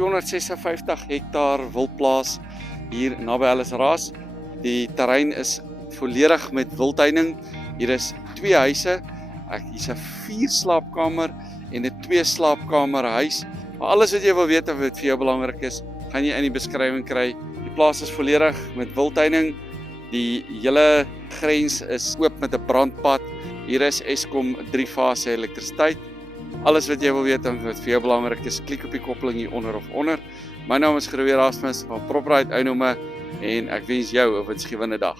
256 hektaar wildplaas hier naby Ellisras. Die terrein is volledig met wildheining. Hier is 2 huise. Hier's 'n 4 slaapkamer en 'n 2 slaapkamer huis. Maar alles wat jy wil weet of dit vir jou belangrik is, gaan jy in die beskrywing kry. Die plaas is volledig met wildheining. Die hele grens is oop met 'n brandpad. Hier is Eskom 3-fase elektrisiteit. Alles wat jy wil weet en wat vir jou belangrik is, klik op die koppeling hier onder of onder. My naam is Groewe Erasmus van PropRight Eynome en ek wens jou 'n winsgewende dag.